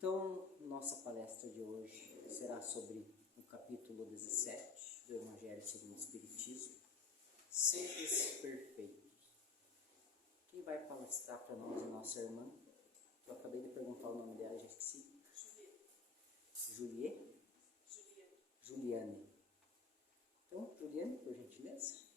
Então, nossa palestra de hoje será sobre o capítulo 17 do Evangelho segundo o Espiritismo, Simples Perfeitos. Quem vai palestrar para nós é nossa irmã? Eu acabei de perguntar o nome dela, já esqueci. Juliane. Então, Juliane, por gentileza.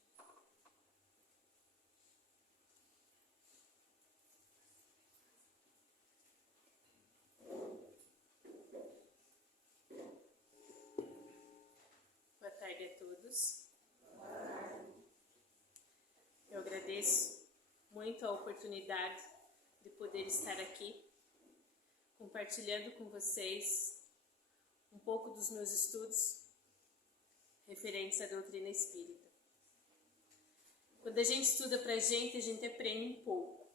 Boa tarde a todos. Eu agradeço muito a oportunidade de poder estar aqui, compartilhando com vocês um pouco dos meus estudos referentes à doutrina espírita. Quando a gente estuda para a gente aprende um pouco.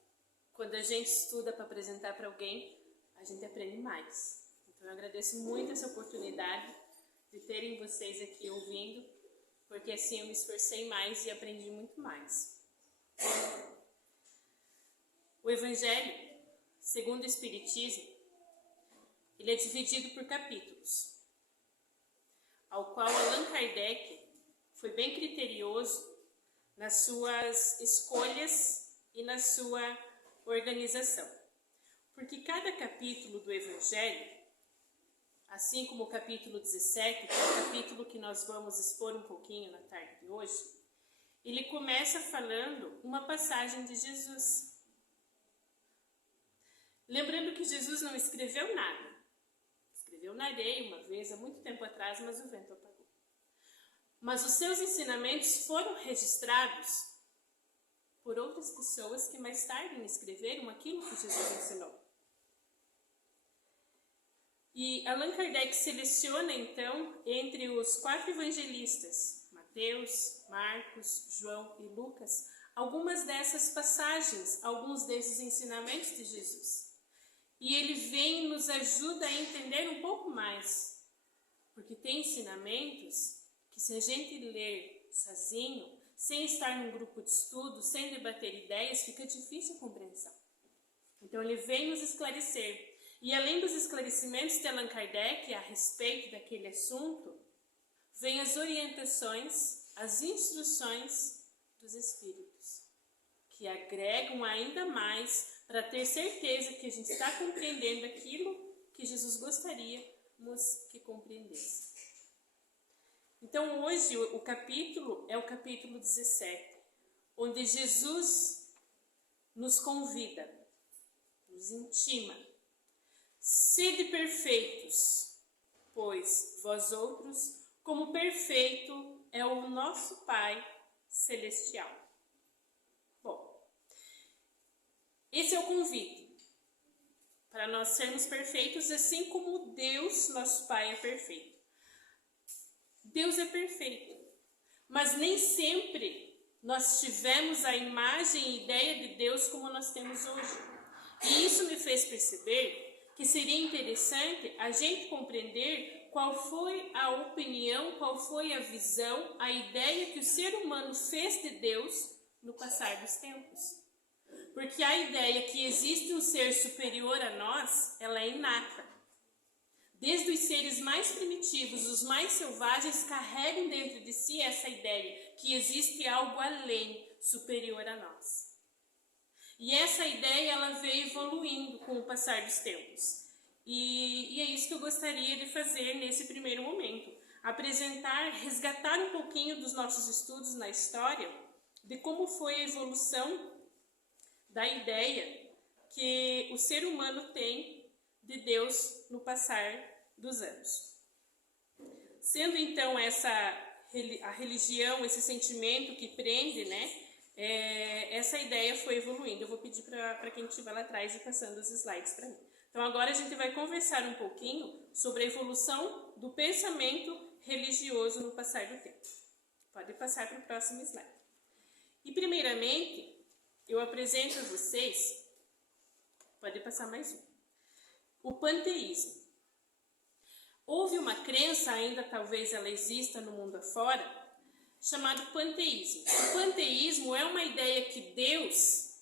Quando a gente estuda para apresentar para alguém, a gente aprende mais. Então eu agradeço muito essa oportunidade de terem vocês aqui ouvindo, porque assim eu me esforcei mais e aprendi muito mais. O Evangelho, segundo o Espiritismo, ele é dividido por capítulos, ao qual Allan Kardec foi bem criterioso nas suas escolhas e na sua organização. Porque cada capítulo do Evangelho, assim como o capítulo 17, que é o capítulo que nós vamos expor um pouquinho na tarde de hoje, ele começa falando uma passagem de Jesus. Lembrando que Jesus não escreveu nada. Escreveu na areia uma vez, há muito tempo atrás, mas o vento apagou. Mas os seus ensinamentos foram registrados por outras pessoas que mais tarde escreveram aquilo que Jesus ensinou. E Allan Kardec seleciona, então, entre os 4 evangelistas, Mateus, Marcos, João e Lucas, algumas dessas passagens, alguns desses ensinamentos de Jesus. E ele vem e nos ajuda a entender um pouco mais, porque tem ensinamentos que se a gente ler sozinho, sem estar num grupo de estudo, sem debater ideias, fica difícil a compreensão. Então ele vem nos esclarecer. E além dos esclarecimentos de Allan Kardec a respeito daquele assunto, vem as orientações, as instruções dos Espíritos, que agregam ainda mais para ter certeza que a gente está compreendendo aquilo que Jesus gostaria que compreendesse. Então hoje o capítulo é o capítulo 17, onde Jesus nos convida, nos intima: sede perfeitos, pois vós outros, como perfeito é o nosso Pai Celestial. Bom, esse é o convite para nós sermos perfeitos, assim como Deus, nosso Pai, é perfeito. Deus é perfeito, mas nem sempre nós tivemos a imagem e ideia de Deus como nós temos hoje. E isso me fez perceber que seria interessante a gente compreender qual foi a opinião, qual foi a visão, a ideia que o ser humano fez de Deus no passar dos tempos. Porque a ideia que existe um ser superior a nós, ela é inata. Desde os seres mais primitivos, os mais selvagens, carregam dentro de si essa ideia que existe algo além, superior a nós. E essa ideia ela veio evoluindo com o passar dos tempos. E é isso que eu gostaria de fazer nesse primeiro momento. Apresentar, resgatar um pouquinho dos nossos estudos na história, de como foi a evolução da ideia que o ser humano tem de Deus no passar dos anos. Sendo então a religião, esse sentimento que prende, essa ideia foi evoluindo. Eu vou pedir para quem estiver lá atrás e passando os slides para mim. Então agora a gente vai conversar um pouquinho sobre a evolução do pensamento religioso no passar do tempo. Pode passar para o próximo slide. E primeiramente, eu apresento a vocês, pode passar mais um, o panteísmo. Houve uma crença, ainda talvez ela exista no mundo afora, chamado panteísmo. O panteísmo é uma ideia que Deus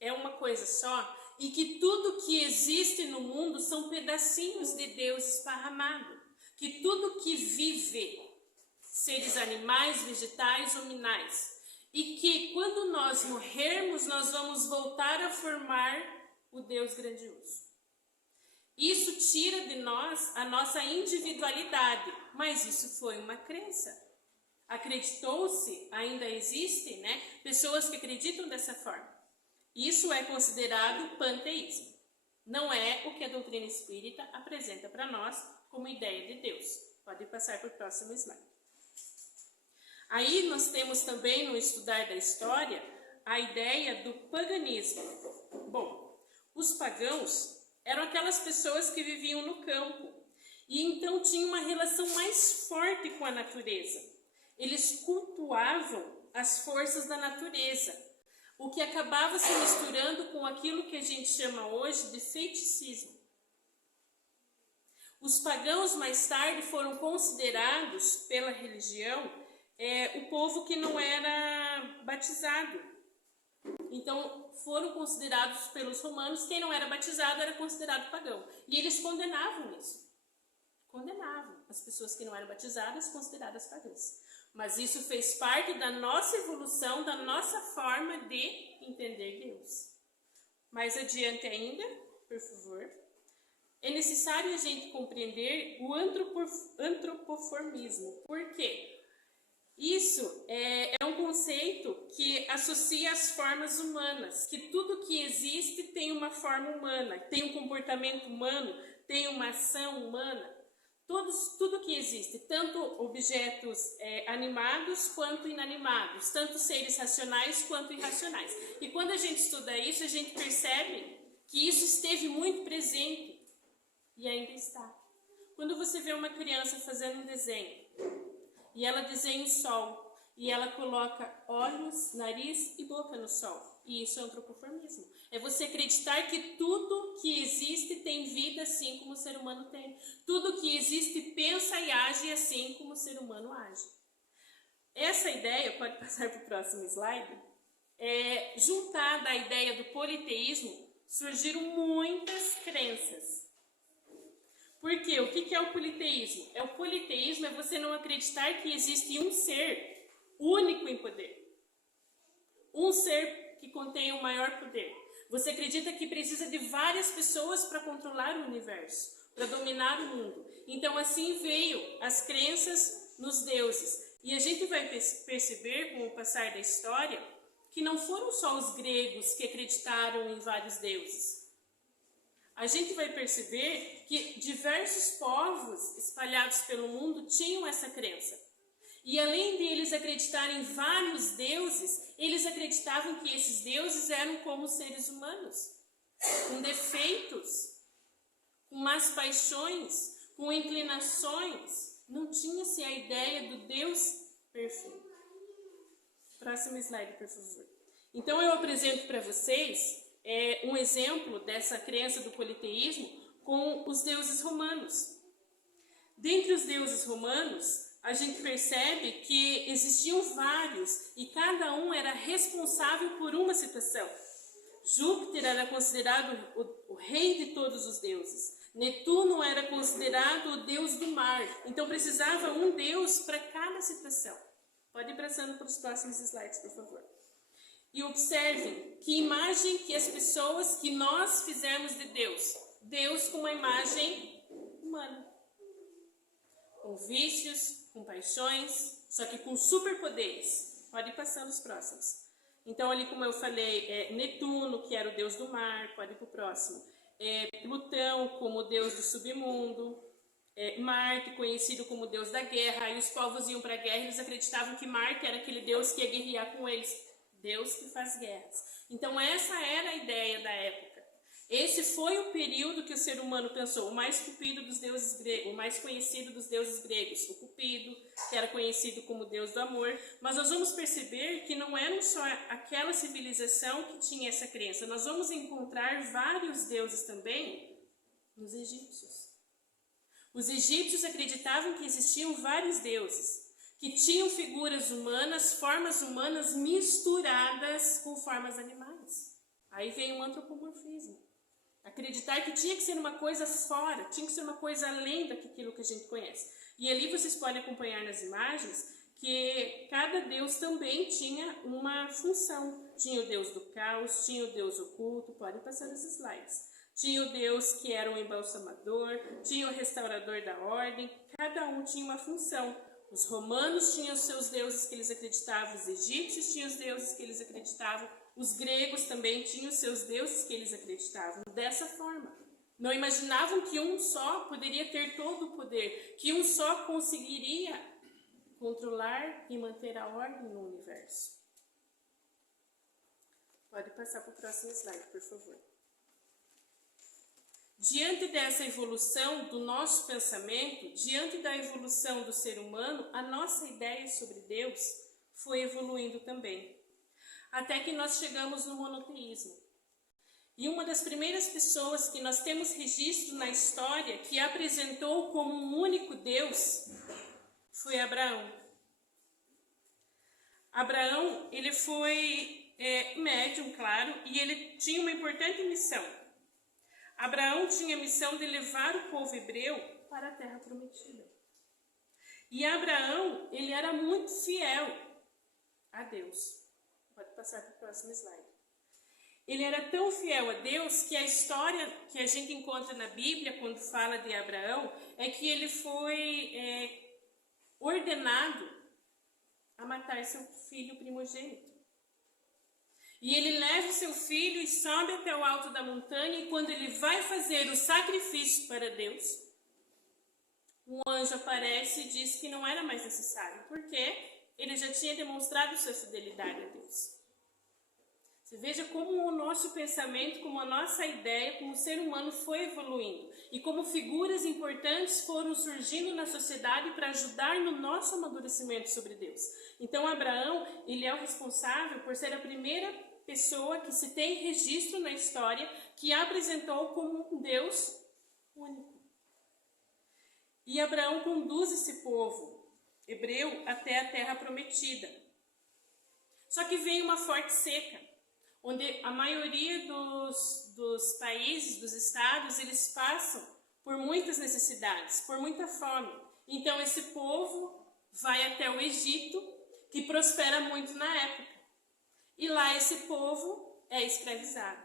é uma coisa só e que tudo que existe no mundo são pedacinhos de Deus esparramado, que tudo que vive, seres animais, vegetais ou minerais, e que quando nós morrermos, nós vamos voltar a formar o Deus grandioso. Isso tira de nós a nossa individualidade, mas isso foi uma crença. Acreditou-se, ainda existe, pessoas que acreditam dessa forma. Isso é considerado panteísmo. Não é o que a doutrina espírita apresenta para nós como ideia de Deus. Pode passar para o próximo slide. Aí nós temos também no estudar da história a ideia do paganismo. Bom, os pagãos eram aquelas pessoas que viviam no campo e então tinham uma relação mais forte com a natureza. Eles cultuavam as forças da natureza, o que acabava se misturando com aquilo que a gente chama hoje de feiticismo. Os pagãos mais tarde foram considerados pela religião o povo que não era batizado. Então, foram considerados pelos romanos, quem não era batizado era considerado pagão. E eles condenavam isso. Condenavam as pessoas que não eram batizadas, consideradas pagãs. Mas isso fez parte da nossa evolução, da nossa forma de entender Deus. Mais adiante ainda, por favor, é necessário a gente compreender o antropoformismo. Por quê? Isso é um conceito que associa as formas humanas, que tudo que existe tem uma forma humana, tem um comportamento humano, tem uma ação humana. Tudo que existe, tanto objetos animados quanto inanimados, tanto seres racionais quanto irracionais. E quando a gente estuda isso, a gente percebe que isso esteve muito presente e ainda está. Quando você vê uma criança fazendo um desenho, e ela desenha o sol, e ela coloca olhos, nariz e boca no sol. E isso é antropoformismo. É você acreditar que tudo que existe tem vida assim como o ser humano tem. Tudo que existe pensa e age assim como o ser humano age. Essa ideia, pode passar para o próximo slide, juntada à ideia do politeísmo, surgiram muitas crenças. Por quê? O que é o politeísmo? O politeísmo é você não acreditar que existe um ser único em poder. Um ser que contém o maior poder. Você acredita que precisa de várias pessoas para controlar o universo, para dominar o mundo. Então assim veio as crenças nos deuses. E a gente vai perceber com o passar da história que não foram só os gregos que acreditaram em vários deuses. A gente vai perceber que diversos povos espalhados pelo mundo tinham essa crença. E além de eles acreditarem em vários deuses, eles acreditavam que esses deuses eram como seres humanos, com defeitos, com más paixões, com inclinações. Não tinha-se a ideia do Deus perfeito. Próximo slide, por favor. Então eu apresento para vocês um exemplo dessa crença do politeísmo com os deuses romanos. Dentre os deuses romanos, a gente percebe que existiam vários e cada um era responsável por uma situação. Júpiter era considerado o rei de todos os deuses. Netuno era considerado o deus do mar. Então precisava um deus para cada situação. Pode ir passando para os próximos slides, por favor. E observem que imagem que as pessoas que nós fizemos de Deus. Deus com uma imagem humana. Com vícios, com paixões, só que com superpoderes. Pode ir passando os próximos. Então ali como eu falei, Netuno, que era o deus do mar, pode ir para o próximo. Plutão como deus do submundo. Marte, conhecido como deus da guerra. Aí os povos iam para a guerra e eles acreditavam que Marte era aquele deus que ia guerrear com eles. Deus que faz guerras. Então essa era a ideia da época. Esse foi o período que o ser humano pensou, o mais conhecido dos deuses gregos, o Cupido, que era conhecido como deus do amor. Mas nós vamos perceber que não era só aquela civilização que tinha essa crença. Nós vamos encontrar vários deuses também nos egípcios. Os egípcios acreditavam que existiam vários deuses, que tinham figuras humanas, formas humanas misturadas com formas animais. Aí vem o antropomorfismo. Acreditar que tinha que ser uma coisa fora, tinha que ser uma coisa além daquilo que a gente conhece. E ali vocês podem acompanhar nas imagens que cada deus também tinha uma função. Tinha o deus do caos, tinha o deus oculto, podem passar os slides. Tinha o deus que era o embalsamador, tinha o restaurador da ordem, cada um tinha uma função. Os romanos tinham os seus deuses que eles acreditavam, os egípcios tinham os deuses que eles acreditavam, os gregos também tinham os seus deuses que eles acreditavam. Dessa forma, não imaginavam que um só poderia ter todo o poder, que um só conseguiria controlar e manter a ordem no universo. Pode passar para o próximo slide, por favor. Diante dessa evolução do nosso pensamento, diante da evolução do ser humano, a nossa ideia sobre Deus foi evoluindo também. Até que nós chegamos no monoteísmo. E uma das primeiras pessoas que nós temos registro na história que apresentou como um único Deus foi Abraão. Abraão, ele foi médium, claro, e ele tinha uma importante missão. Abraão tinha a missão de levar o povo hebreu para a terra prometida. E Abraão, ele era muito fiel a Deus. Pode passar para o próximo slide. Ele era tão fiel a Deus que a história que a gente encontra na Bíblia, quando fala de Abraão, é que ele foi ordenado a matar seu filho primogênito. E ele leva o seu filho e sobe até o alto da montanha, e quando ele vai fazer o sacrifício para Deus, um anjo aparece e diz que não era mais necessário, porque ele já tinha demonstrado sua fidelidade a Deus. Você veja como o nosso pensamento, como a nossa ideia, como o ser humano foi evoluindo, e como figuras importantes foram surgindo na sociedade para ajudar no nosso amadurecimento sobre Deus. Então Abraão, ele é o responsável por ser a primeira pessoa que se tem registro na história que apresentou como um Deus único. E Abraão conduz esse povo hebreu até a terra prometida. Só que vem uma forte seca, onde a maioria dos países, dos estados, eles passam por muitas necessidades, por muita fome. Então esse povo vai até o Egito, que prospera muito na época. E lá esse povo é escravizado.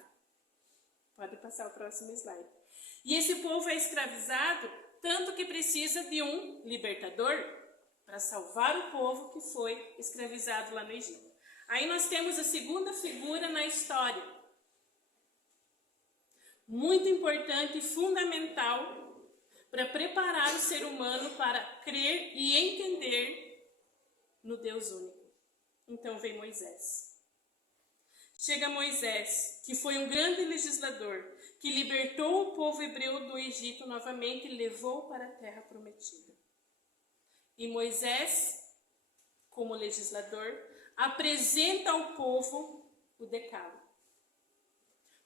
Pode passar o próximo slide. E esse povo é escravizado tanto que precisa de um libertador para salvar o povo que foi escravizado lá no Egito. Aí nós temos a segunda figura na história. Muito importante e fundamental para preparar o ser humano para crer e entender no Deus único. Então vem Moisés. Chega Moisés, que foi um grande legislador, que libertou o povo hebreu do Egito novamente e levou para a terra prometida. E Moisés, como legislador, apresenta ao povo o Decálogo.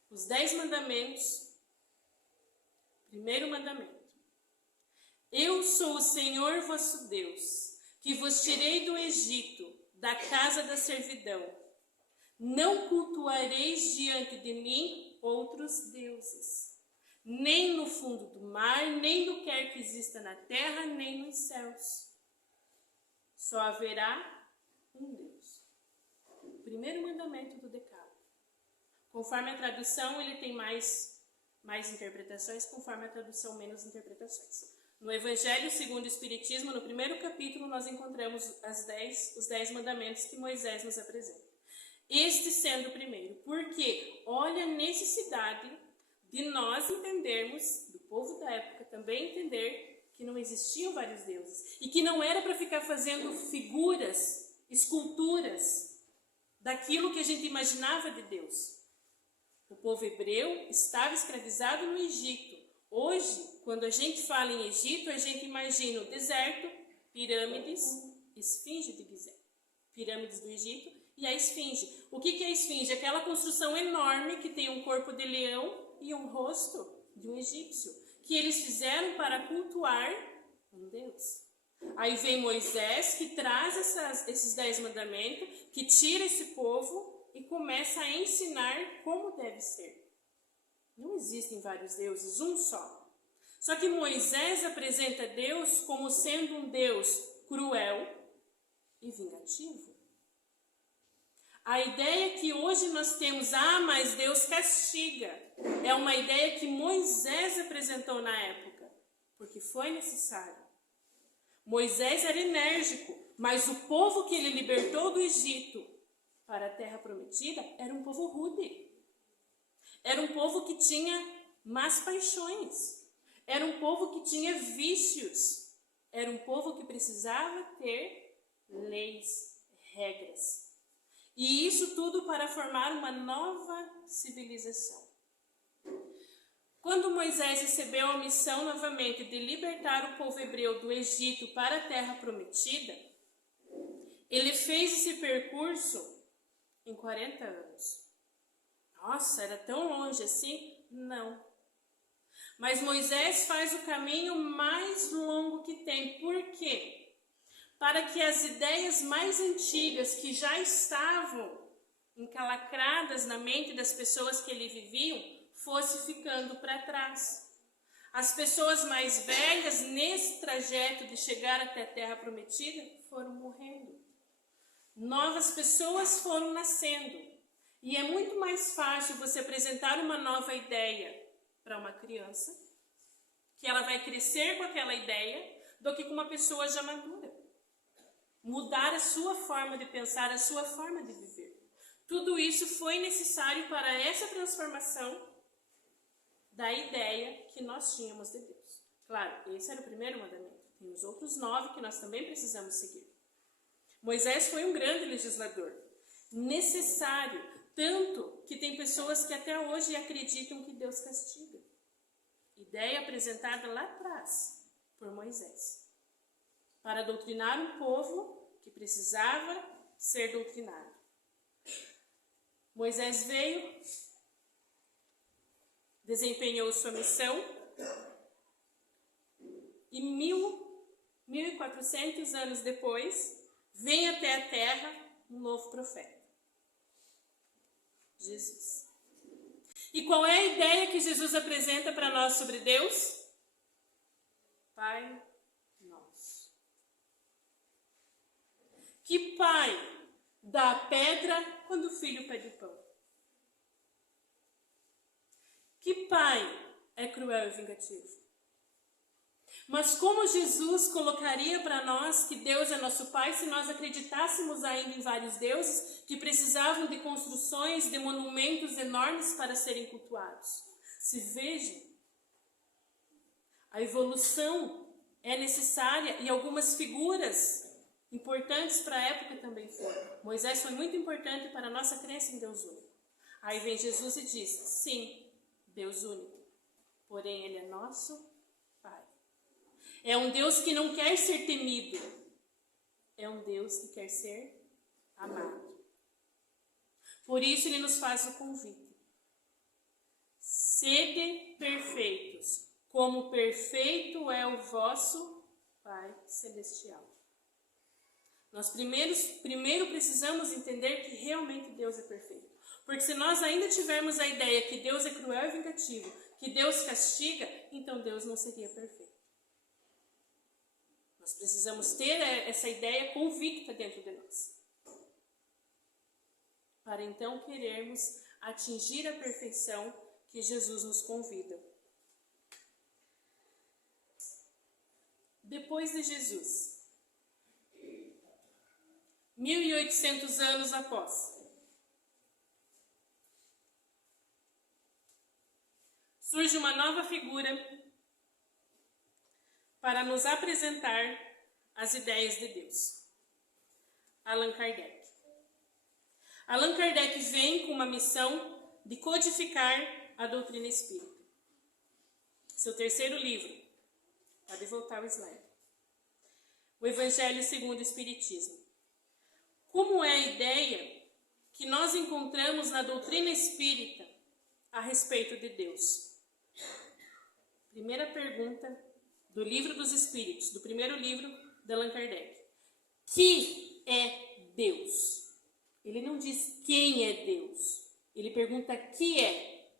Os 10 mandamentos. Primeiro mandamento. Eu sou o Senhor vosso Deus, que vos tirei do Egito, da casa da servidão. Não cultuareis diante de mim outros deuses, nem no fundo do mar, nem do que quer que exista na terra, nem nos céus. Só haverá um Deus. O primeiro mandamento do Decálogo. Conforme a tradução, ele tem mais interpretações, conforme a tradução, menos interpretações. No Evangelho segundo o Espiritismo, no primeiro capítulo, nós encontramos os 10 mandamentos que Moisés nos apresenta. Este sendo o primeiro, porque olha a necessidade de nós entendermos, do povo da época também entender, que não existiam vários deuses. E que não era para ficar fazendo figuras, esculturas, daquilo que a gente imaginava de Deus. O povo hebreu estava escravizado no Egito. Hoje, quando a gente fala em Egito, a gente imagina o deserto, pirâmides, esfinge de Gizé. Pirâmides do Egito e a esfinge. O que é a esfinge? Aquela construção enorme que tem um corpo de leão e um rosto de um egípcio, que eles fizeram para cultuar um Deus. Aí vem Moisés, que traz esses 10 mandamentos, que tira esse povo e começa a ensinar como deve ser. Não existem vários deuses, um só. Só que Moisés apresenta Deus como sendo um Deus cruel e vingativo. A ideia que hoje nós temos, mas Deus castiga, é uma ideia que Moisés apresentou na época, porque foi necessário. Moisés era enérgico, mas o povo que ele libertou do Egito para a terra prometida era um povo rude. Era um povo que tinha más paixões. Era um povo que tinha vícios. Era um povo que precisava ter leis, regras. E isso tudo para formar uma nova civilização. Quando Moisés recebeu a missão novamente de libertar o povo hebreu do Egito para a terra prometida, ele fez esse percurso em 40 anos. Nossa, era tão longe assim? Não. Mas Moisés faz o caminho mais longo que tem. Por quê? Para que as ideias mais antigas que já estavam encalacradas na mente das pessoas que ele viviam, fosse ficando para trás. As pessoas mais velhas, nesse trajeto de chegar até a terra prometida, foram morrendo. Novas pessoas foram nascendo. E é muito mais fácil você apresentar uma nova ideia para uma criança, que ela vai crescer com aquela ideia, do que com uma pessoa já madura. Mudar a sua forma de pensar, a sua forma de viver. Tudo isso foi necessário para essa transformação da ideia que nós tínhamos de Deus. Claro, esse era o primeiro mandamento. Tem os outros 9 que nós também precisamos seguir. Moisés foi um grande legislador, necessário, tanto que tem pessoas que até hoje acreditam que Deus castiga. Ideia apresentada lá atrás por Moisés, para doutrinar um povo que precisava ser doutrinado. Moisés veio, desempenhou sua missão e 1400 anos depois, vem até a terra um novo profeta, Jesus. E qual é a ideia que Jesus apresenta para nós sobre Deus? Pai nosso. Que pai dá a pedra quando o filho pede o pão? Que pai é cruel e vingativo? Mas como Jesus colocaria para nós que Deus é nosso Pai se nós acreditássemos ainda em vários deuses que precisavam de construções, de monumentos enormes para serem cultuados? Se vejam, a evolução é necessária e algumas figuras importantes para a época também foram. Moisés foi muito importante para a nossa crença em Deus único. Aí vem Jesus e diz, sim, Deus único, porém Ele é nosso Pai. É um Deus que não quer ser temido. É um Deus que quer ser amado. Por isso Ele nos faz o convite. Sede perfeitos, como perfeito é o vosso Pai Celestial. Nós primeiro precisamos entender que realmente Deus é perfeito. Porque se nós ainda tivermos a ideia que Deus é cruel e vingativo, que Deus castiga, então Deus não seria perfeito. Nós precisamos ter essa ideia convicta dentro de nós, para então querermos atingir a perfeição que Jesus nos convida. Depois de Jesus, 1800 anos após, surge uma nova figura para nos apresentar as ideias de Deus. Allan Kardec. Allan Kardec vem com uma missão de codificar a doutrina espírita. Seu terceiro livro. Pode voltar o slide. O Evangelho segundo o Espiritismo. Como é a ideia que nós encontramos na doutrina espírita a respeito de Deus? Primeira pergunta do Livro dos Espíritos, do primeiro livro de Allan Kardec. Que é Deus? Ele não diz quem é Deus. Ele pergunta que é.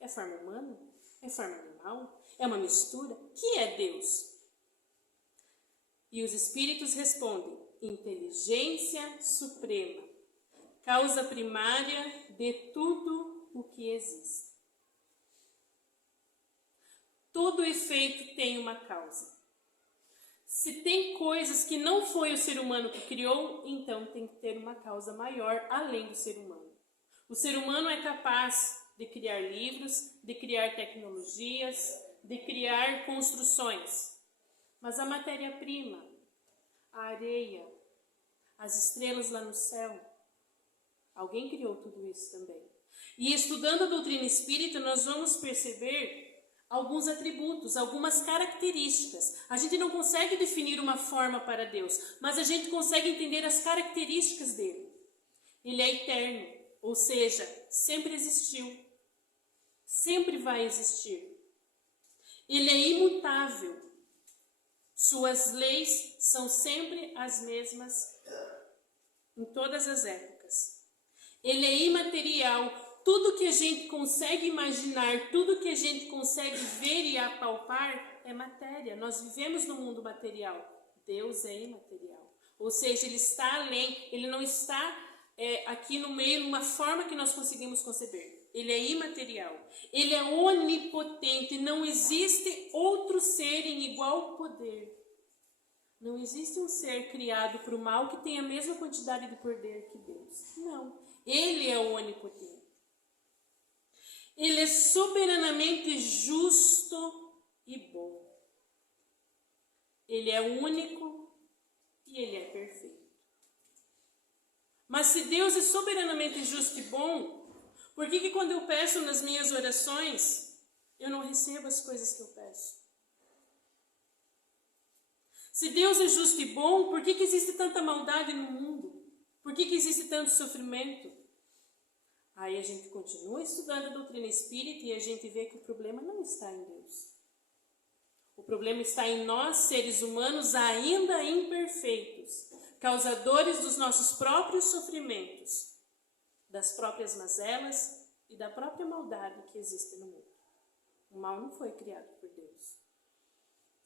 É forma humana? É forma animal? É uma mistura? Que é Deus? E os espíritos respondem: inteligência suprema, causa primária de tudo o que existe. Todo efeito tem uma causa. Se tem coisas que não foi o ser humano que criou, então tem que ter uma causa maior além do ser humano. O ser humano é capaz de criar livros, de criar tecnologias, de criar construções. Mas a matéria-prima, a areia, as estrelas lá no céu, alguém criou tudo isso também. E estudando a doutrina espírita, nós vamos perceber alguns atributos, algumas características. A gente não consegue definir uma forma para Deus, mas a gente consegue entender as características dele. Ele é eterno, ou seja, sempre existiu, sempre vai existir. Ele é imutável. Suas leis são sempre as mesmas em todas as épocas. Ele é imaterial. Tudo que a gente consegue imaginar, tudo que a gente consegue ver e apalpar é matéria. Nós vivemos no mundo material. Deus é imaterial. Ou seja, ele está além, ele não está aqui no meio, numa forma que nós conseguimos conceber. Ele é imaterial. Ele é onipotente. Não existe outro ser em igual poder. Não existe um ser criado para o mal que tenha a mesma quantidade de poder que Deus. Não. Ele é o onipotente. Ele é soberanamente justo e bom. Ele é único e ele é perfeito. Mas se Deus é soberanamente justo e bom, por que quando eu peço nas minhas orações, eu não recebo as coisas que eu peço? Se Deus é justo e bom, por que existe tanta maldade no mundo? Por que existe tanto sofrimento? Aí a gente continua estudando a doutrina espírita e a gente vê que o problema não está em Deus. O problema está em nós, seres humanos ainda imperfeitos, causadores dos nossos próprios sofrimentos, das próprias mazelas e da própria maldade que existe no mundo. O mal não foi criado por Deus.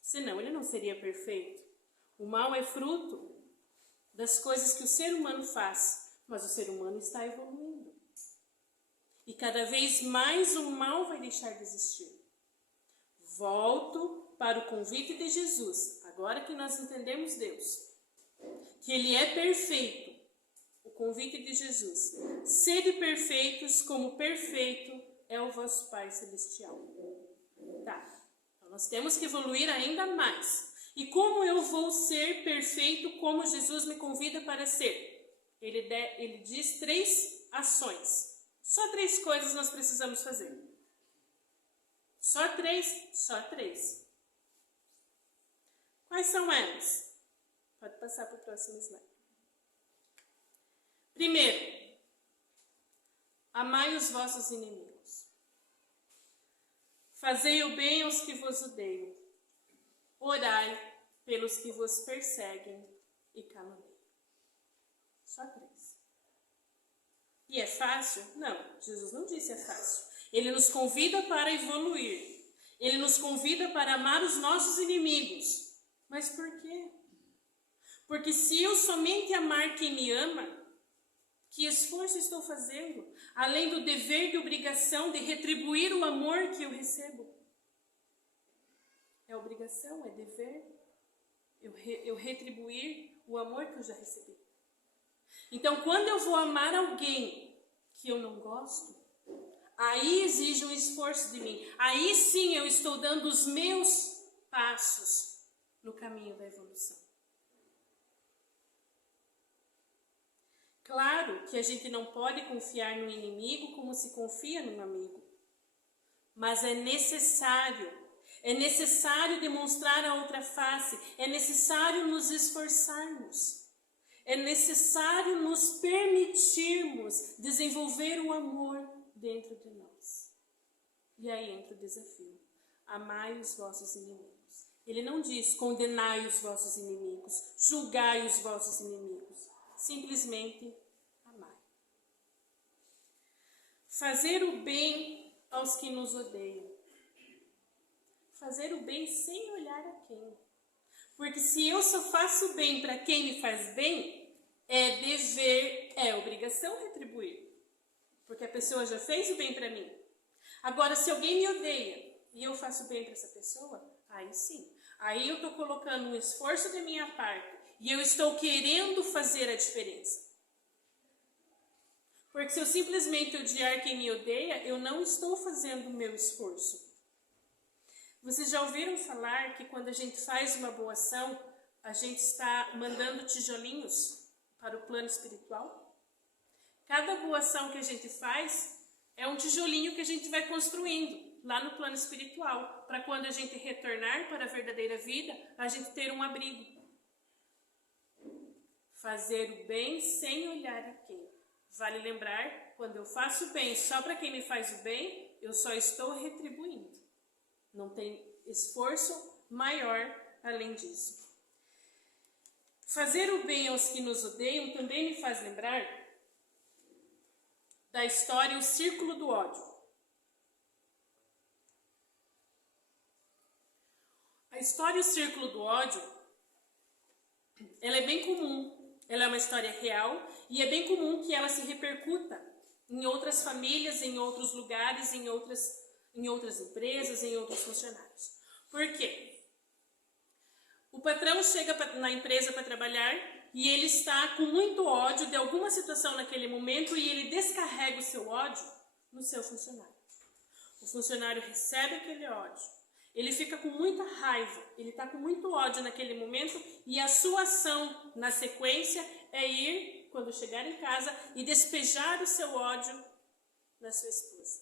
Senão ele não seria perfeito. O mal é fruto das coisas que o ser humano faz, mas o ser humano está evoluindo. E cada vez mais o mal vai deixar de existir. Volto para o convite de Jesus, agora que nós entendemos Deus, que Ele é perfeito. O convite de Jesus: sede perfeitos como perfeito é o vosso Pai Celestial. Tá, então nós temos que evoluir ainda mais. E como eu vou ser perfeito como Jesus me convida para ser? Ele diz 3 ações. Só 3 coisas nós precisamos fazer. Só 3? Só 3. Quais são elas? Pode passar para o próximo slide. Primeiro, amai os vossos inimigos. Fazei o bem aos que vos odeiam. Orai pelos que vos perseguem e caluniam. Só 3. E é fácil? Não, Jesus não disse é fácil. Ele nos convida para evoluir. Ele nos convida para amar os nossos inimigos. Mas por quê? Porque se eu somente amar quem me ama, que esforço estou fazendo? Além do dever de obrigação de retribuir o amor que eu recebo. É obrigação, é dever. Eu retribuir o amor que eu já recebi. Então, quando eu vou amar alguém que eu não gosto, aí exige um esforço de mim. Aí sim eu estou dando os meus passos no caminho da evolução. Claro que a gente não pode confiar no inimigo como se confia num amigo. Mas é necessário demonstrar a outra face, é necessário nos esforçarmos. É necessário nos permitirmos desenvolver o amor dentro de nós. E aí entra o desafio. Amai os vossos inimigos. Ele não diz condenai os vossos inimigos, julgai os vossos inimigos. Simplesmente amai. Fazer o bem aos que nos odeiam. Fazer o bem sem olhar a quem. Porque se eu só faço bem para quem me faz bem, é dever, é obrigação retribuir. Porque a pessoa já fez o bem para mim. Agora, se alguém me odeia e eu faço bem para essa pessoa, aí sim. Aí eu estou colocando um esforço da minha parte e eu estou querendo fazer a diferença. Porque se eu simplesmente odiar quem me odeia, eu não estou fazendo o meu esforço. Vocês já ouviram falar que quando a gente faz uma boa ação, a gente está mandando tijolinhos para o plano espiritual? Cada boa ação que a gente faz é um tijolinho que a gente vai construindo lá no plano espiritual, para quando a gente retornar para a verdadeira vida, a gente ter um abrigo. Fazer o bem sem olhar a quem. Vale lembrar, quando eu faço o bem só para quem me faz o bem, eu só estou retribuindo. Não tem esforço maior além disso. Fazer o bem aos que nos odeiam também me faz lembrar da história O Círculo do Ódio. A história O Círculo do Ódio, ela é bem comum. Ela é uma história real e é bem comum que ela se repercuta em outras famílias, em outros lugares, em outras empresas, em outros funcionários. Por quê? O patrão chega na empresa para trabalhar e ele está com muito ódio de alguma situação naquele momento e ele descarrega o seu ódio no seu funcionário. O funcionário recebe aquele ódio. Ele fica com muita raiva, ele está com muito ódio naquele momento e a sua ação na sequência é ir, quando chegar em casa, e despejar o seu ódio na sua esposa.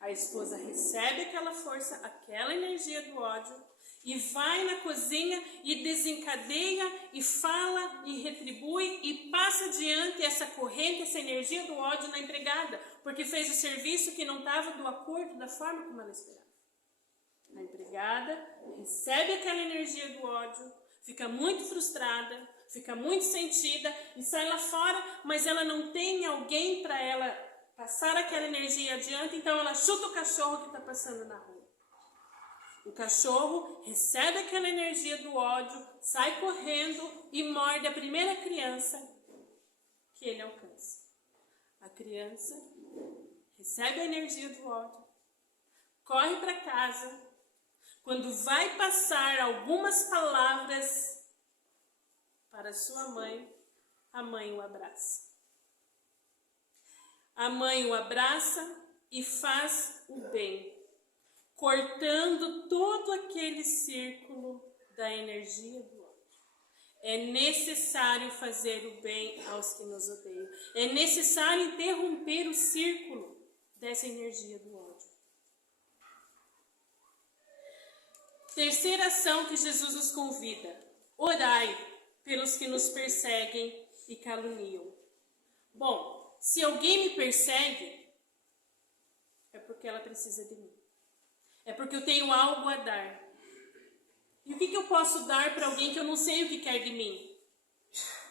A esposa recebe aquela força, aquela energia do ódio e vai na cozinha e desencadeia e fala e retribui e passa adiante essa corrente, essa energia do ódio na empregada, porque fez o serviço que não estava do acordo da forma como ela esperava. A empregada recebe aquela energia do ódio, fica muito frustrada, fica muito sentida e sai lá fora, mas ela não tem alguém para ela passar aquela energia adiante, então ela chuta o cachorro que está passando na rua. O cachorro recebe aquela energia do ódio, sai correndo e morde a primeira criança que ele alcança. A criança recebe a energia do ódio, corre para casa. Quando vai passar algumas palavras para sua mãe, a mãe o abraça. A mãe o abraça e faz o bem, cortando todo aquele círculo da energia do ódio. É necessário fazer o bem aos que nos odeiam. É necessário interromper o círculo dessa energia do ódio. Terceira ação que Jesus nos convida: orai pelos que nos perseguem e caluniam. Bom, se alguém me persegue, é porque ela precisa de mim. É porque eu tenho algo a dar. E o que eu posso dar para alguém que eu não sei o que quer de mim?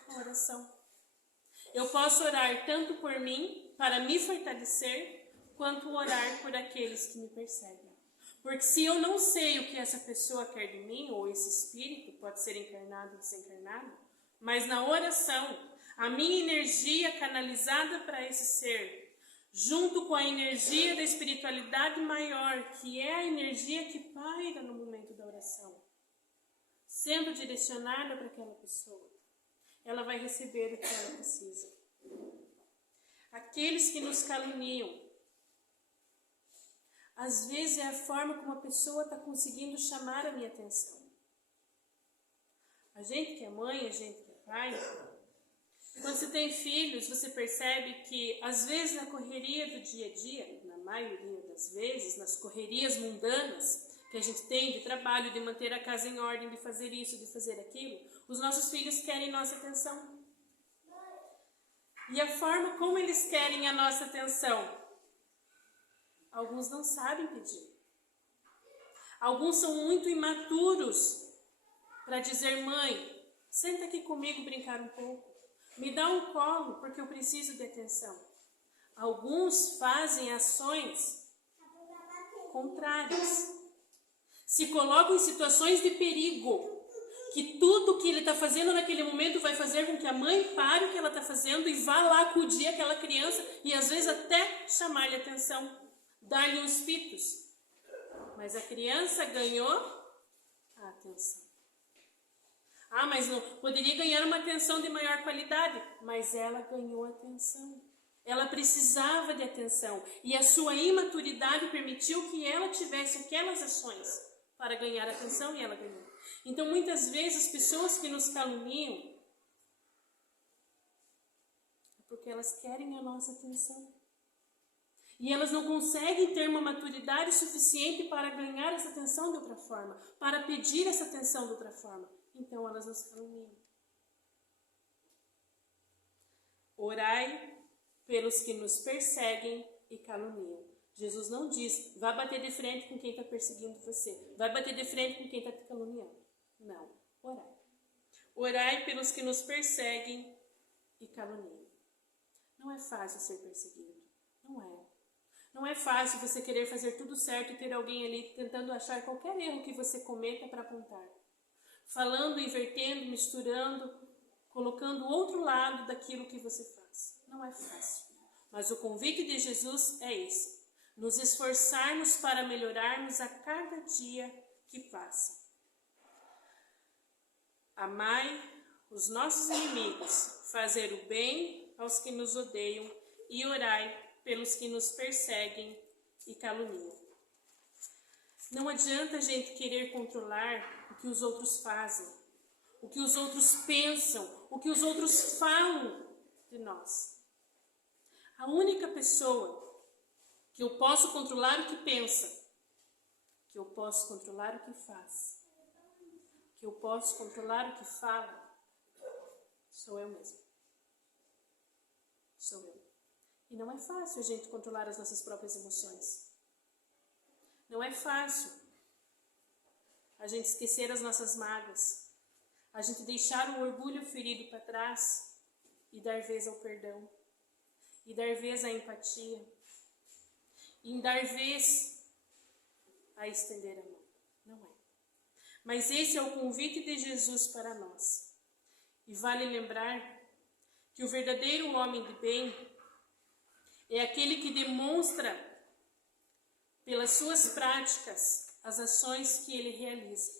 A oração. Eu posso orar tanto por mim, para me fortalecer, quanto orar por aqueles que me perseguem. Porque se eu não sei o que essa pessoa quer de mim, ou esse espírito, pode ser encarnado ou desencarnado, mas na oração, a minha energia canalizada para esse ser, junto com a energia da espiritualidade maior, que é a energia que paira no momento da oração, sendo direcionada para aquela pessoa, ela vai receber o que ela precisa. Aqueles que nos caluniam, às vezes é a forma como a pessoa está conseguindo chamar a minha atenção. A gente que é mãe, a gente que é pai, quando você tem filhos, você percebe que às vezes na correria do dia a dia, na maioria das vezes, nas correrias mundanas que a gente tem de trabalho, de manter a casa em ordem, de fazer isso, de fazer aquilo, os nossos filhos querem nossa atenção. E a forma como eles querem a nossa atenção, alguns não sabem pedir. Alguns são muito imaturos para dizer: mãe, senta aqui comigo brincar um pouco. Me dá um colo porque eu preciso de atenção. Alguns fazem ações contrárias. Se colocam em situações de perigo. Que tudo que ele está fazendo naquele momento vai fazer com que a mãe pare o que ela está fazendo e vá lá acudir aquela criança e às vezes até chamar-lhe atenção, dar-lhe uns pitos. Mas a criança ganhou a atenção. Ah, mas não poderia ganhar uma atenção de maior qualidade, mas ela ganhou atenção. Ela precisava de atenção e a sua imaturidade permitiu que ela tivesse aquelas ações para ganhar atenção e ela ganhou. Então, muitas vezes, as pessoas que nos caluniam é porque elas querem a nossa atenção. E elas não conseguem ter uma maturidade suficiente para ganhar essa atenção de outra forma, para pedir essa atenção de outra forma. Então, elas nos caluniam. Orai pelos que nos perseguem e caluniam. Jesus não diz, vai bater de frente com quem está perseguindo você. Vai bater de frente com quem está te caluniando. Não, orai. Orai pelos que nos perseguem e caluniam. Não é fácil ser perseguido. Não é. Não é fácil você querer fazer tudo certo e ter alguém ali tentando achar qualquer erro que você cometa para apontar. Falando, invertendo, misturando, colocando outro lado daquilo que você faz. Não é fácil. Mas o convite de Jesus é esse. Nos esforçarmos para melhorarmos a cada dia que passa. Amai os nossos inimigos, fazer o bem aos que nos odeiam e orai pelos que nos perseguem e caluniam. Não adianta a gente querer controlar o que os outros fazem, o que os outros pensam, o que os outros falam de nós. A única pessoa que eu posso controlar o que pensa, que eu posso controlar o que faz, que eu posso controlar o que fala, sou eu mesma. Sou eu. E não é fácil a gente controlar as nossas próprias emoções. Não é fácil a gente esquecer as nossas mágoas, a gente deixar o orgulho ferido para trás e dar vez ao perdão, e dar vez à empatia, e dar vez a estender a mão. Não é. Mas esse é o convite de Jesus para nós. E vale lembrar que o verdadeiro homem de bem é aquele que demonstra pelas suas práticas as ações que ele realiza.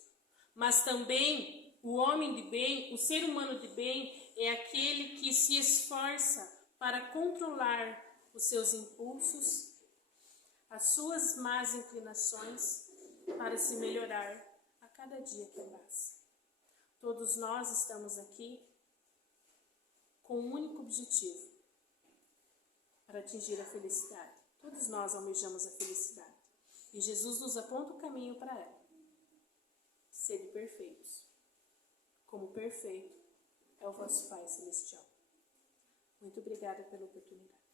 Mas também o homem de bem, o ser humano de bem, é aquele que se esforça para controlar os seus impulsos, as suas más inclinações, para se melhorar a cada dia que passa. Todos nós estamos aqui com um único objetivo, para atingir a felicidade. Todos nós almejamos a felicidade. E Jesus nos aponta o caminho para ela. Sede perfeitos, como perfeito é o vosso Pai Celestial. Muito obrigada pela oportunidade.